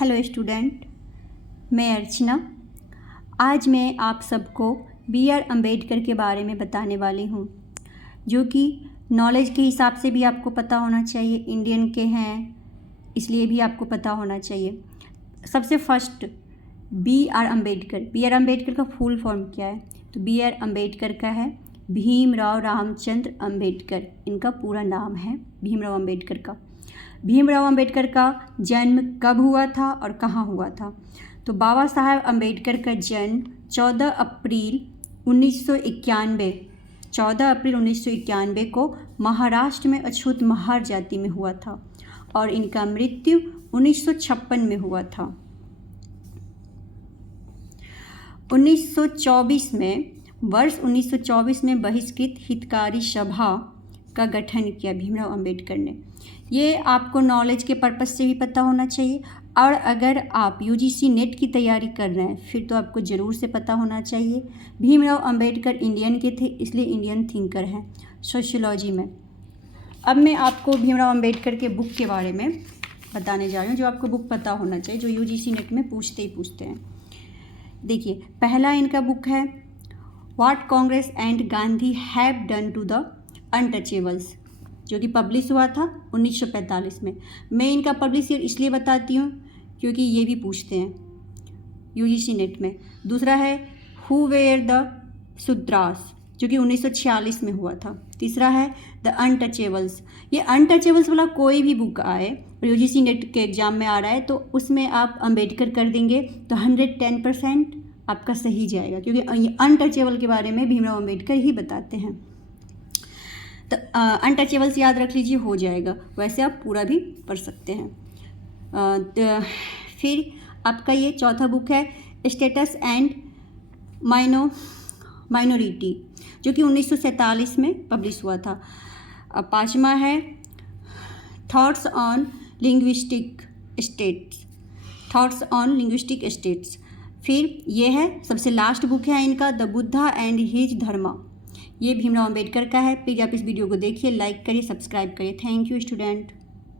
Hello student, मैं अर्चना। आज मैं आप सबको B.R. अम्बेडकर के बारे में बताने वाली हूँ, जो कि नॉलेज के हिसाब से भी आपको पता होना चाहिए। इंडियन के हैं इसलिए भी आपको पता होना चाहिए। सबसे first B.R. Ambedkar. B.R. Ambedkar का फुल फॉर्म क्या है? तो B.R. अम्बेडकर का है भीमराव रामचंद्र अम्बेडकर। इनका पूरा नाम है भीमराव अम्बेडकर का। भीमराव अम्बेडकर का जन्म कब हुआ था और कहाँ हुआ था? तो बाबा साहब अम्बेडकर का जन्म 14 अप्रैल 1991 को महाराष्ट्र में अछूत महार जाति में हुआ था और इनका मृत्यु 1956 में हुआ था। 1924 में बहिष्कृत हितकारी सभा का गठन किया भीमराव अम्बेडकर ने। ये आपको नॉलेज के पर्पज़ से भी पता होना चाहिए, और अगर आप UGC नेट की तैयारी कर रहे हैं फिर तो आपको ज़रूर से पता होना चाहिए। भीमराव अम्बेडकर इंडियन के थे, इसलिए इंडियन थिंकर हैं सोशियोलॉजी में। अब मैं आपको भीमराव अम्बेडकर के बुक के बारे में बताने जा रही हूँ, जो आपको बुक पता होना चाहिए, जो UGC नेट में पूछते हैं। देखिए, पहला इनका बुक है what Congress and Gandhi have done to the untouchables, जो कि पब्लिश हुआ था 1945 में। मैं इनका पब्लिश ईयर इसलिए बताती हूँ क्योंकि ये भी पूछते हैं UGC नेट में। दूसरा है हु वेयर द शूद्रास, जो कि 1946 में हुआ था। तीसरा है द अनटचेबल्स। ये अनटचेबल्स वाला कोई भी बुक आए और UGC नेट के एग्ज़ाम में आ रहा है तो उसमें आप अम्बेडकर कर देंगे तो 110% आपका सही जाएगा, क्योंकि अनटचेबल के बारे में भीमराव अम्बेडकर ही बताते हैं। तो अनटचेबल्स याद रख लीजिए, हो जाएगा। वैसे आप पूरा भी पढ़ सकते हैं। तो फिर आपका ये चौथा बुक है स्टेटस एंड माइनॉरिटी, जो कि 1947 में पब्लिश हुआ था। अब पाँचवा है थॉट्स ऑन लिंग्विस्टिक स्टेट्स। फिर ये है सबसे लास्ट बुक है इनका द बुद्धा एंड हिज धर्मा। ये भीमराव अम्बेडकर का है। प्लीज़ आप इस वीडियो को देखिए, लाइक करिए, सब्सक्राइब करिए। Thank you student.